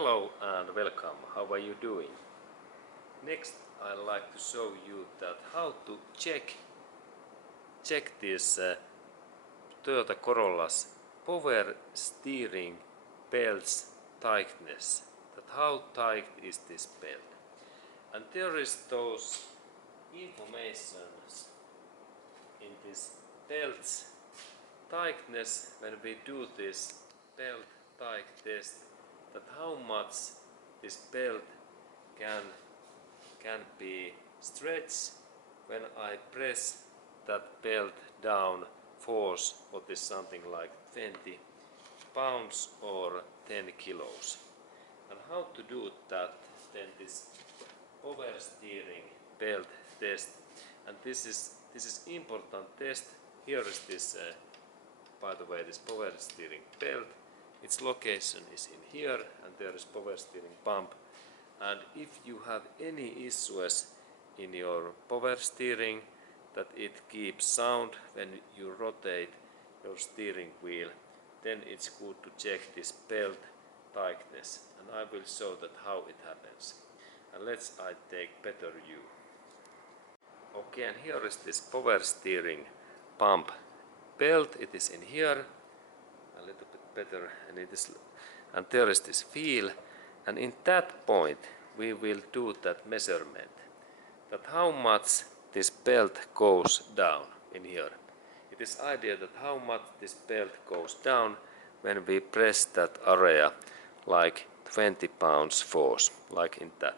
Hello and welcome. How are you doing? Next I'd like to show you that how to check this Toyota Corolla's power steering belt's tightness. That how tight is this belt? And there is those informations in this belt's tightness when we do this belt tight test, that how much this belt can be stretched when I press that belt down force what is something like 20 pounds or 10 kilos. And how to do that, then this power steering belt test. And this is important test. Here is this by the way, this power steering belt. Its location is in here, and there is power steering pump. And if you have any issues in your power steering, that it keeps sound when you rotate your steering wheel, then it's good to check this belt tightness. And I will show that how it happens. And I take better view. Okay, and here is this power steering pump belt. It is in here a little bit better, and there is this wheel, and in that point we will do that measurement, that how much this belt goes down in here. It is idea that how much this belt goes down when we press that area like 20 pounds force, like in that.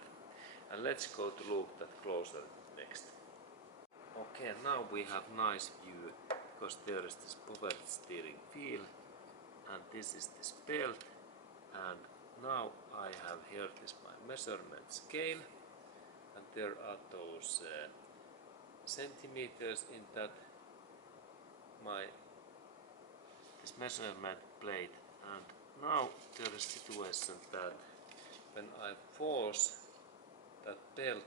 And let's go to look that closer next. Okay, now we have nice view, because there is this power steering wheel, and this is this belt, and now I have here this my measurement scale, and there are those centimeters in that this measurement plate. And now there is situation that when I force that belt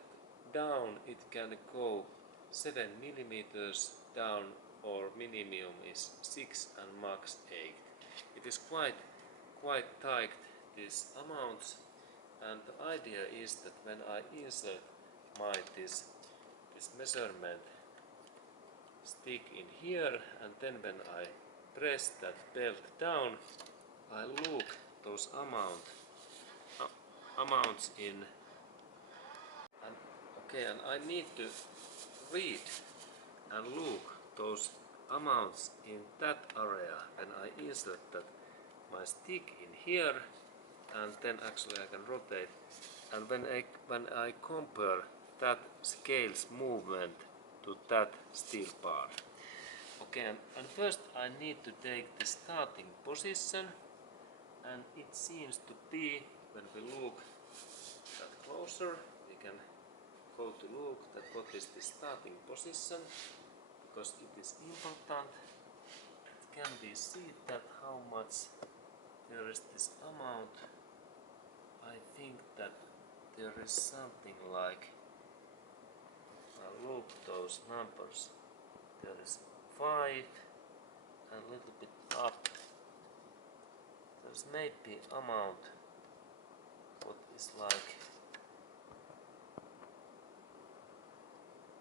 down, it can go 7 millimeters down, or minimum is 6 and max 8. It is quite tight, these amounts, and the idea is that when I insert this measurement stick in here, and then when I press that belt down, I look those amounts in, and okay, and I need to read and look those amounts in that area when I insert that my stick in here, and then actually I can rotate, and when I compare that scale's movement to that steel bar. Okay, and first I need to take the starting position, and it seems to be, when we look that closer, we can go to look that what is the starting position, because it is important. It can be seen that how much there is this amount. I think that there is something like, look those numbers, there is 5 and a little bit up. There's maybe amount what is like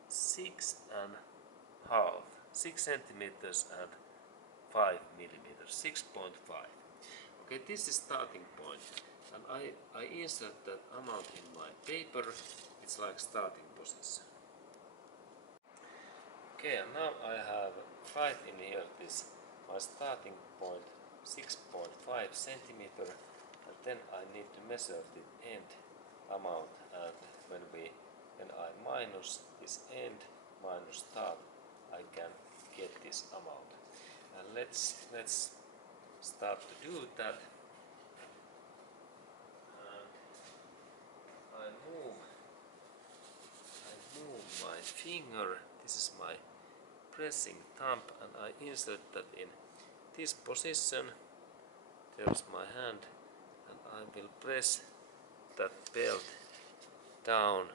6 centimeters and 5 millimeters, 6.5. Okay, this is starting point, and I insert that amount in my paper. It's like starting position. Okay, and now I have right in here this my starting point 6.5 centimeter, and then I need to measure the end amount, and when I minus this end minus start, I can get this amount. And let's start to do that. And I move my finger. This is my pressing thumb, and I insert that in this position. There's my hand, and I will press that belt down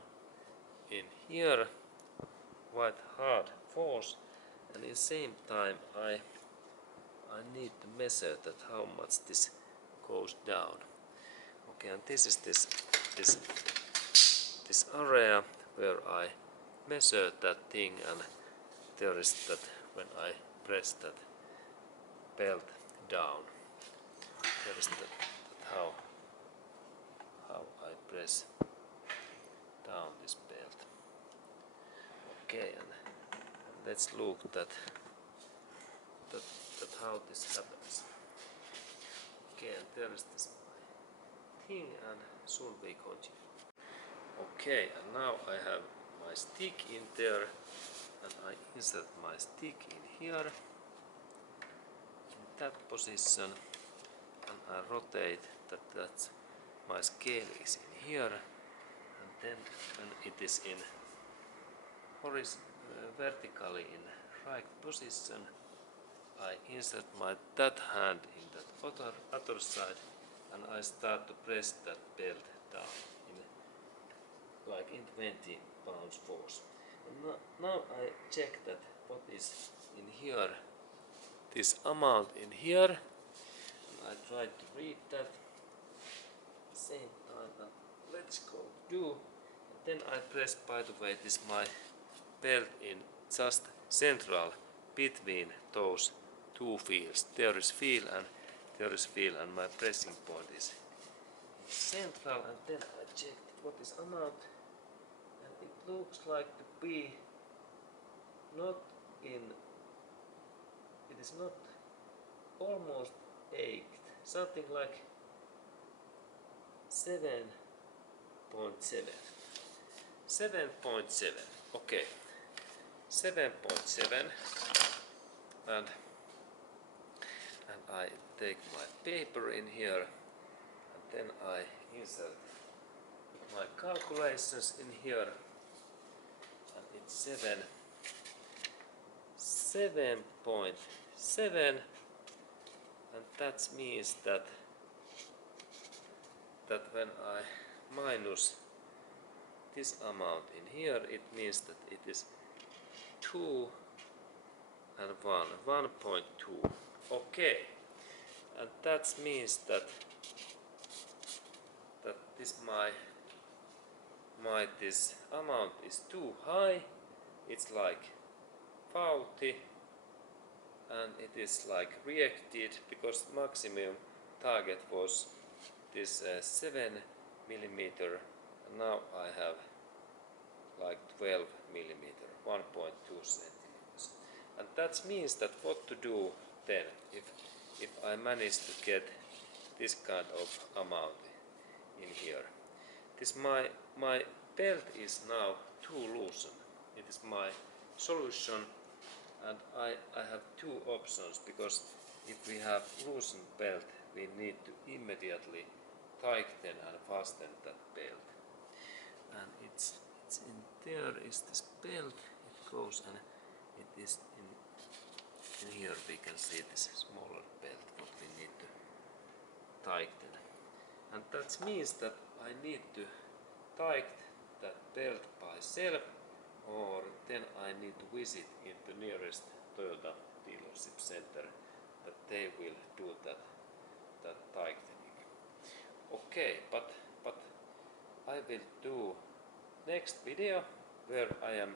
in here quite hard force, and at the same time I need to measure that how much this goes down. Okay, and this is this area where I measure that thing, and there is that when I press that belt down, there is that how I press down this belt. Okay, and let's look that how this happens. Okay, and there is this thing, and soon we continue. Okay, and now I have my stick in there, and I insert my stick in here, in that position, and I rotate that my scale is in here, and then when it is in vertically in right position, I insert that hand in that other side, and I start to press that belt down in 20 pounds force. And now I check that what is in here, this amount in here, and I try to read that same time, and let's go do. And then I press, by the way, this my belt in just central between those two fields. There is feel and there is feel, and my pressing point is central, and then I check what is amount, and it looks like to be not in, it is not almost 8, something like 7.7. 7.7, okay, 7.7, and I take my paper in here, and then I insert my calculations in here, and it's 7.7, and that means that when I minus this amount in here, it means that it is 2 and 1.2. Okay, and that means that this this amount is too high. It's like 40, and it is like reacted, because maximum target was this 7 millimeter, and now I have like 12 millimeter, 1.2 centimeters, and that means that what to do then if I manage to get this kind of amount in here. This my belt is now too loosened. It is my solution, and I have two options, because if we have loosened belt, we need to immediately tighten and fasten that belt. And it's in there is this belt, it goes, and it is in here we can see this smaller belt what we need to tighten. And that means that I need to tighten that belt by self, or then I need to visit in the nearest Toyota dealership center that they will do that tightening. Okay, but I will do next video where I am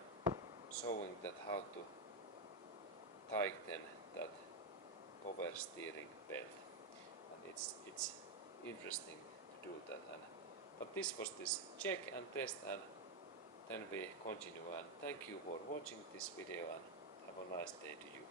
showing that how to tighten that power steering belt, and it's interesting to do that. But this was this check and test, and then we continue, and thank you for watching this video, and have a nice day to you.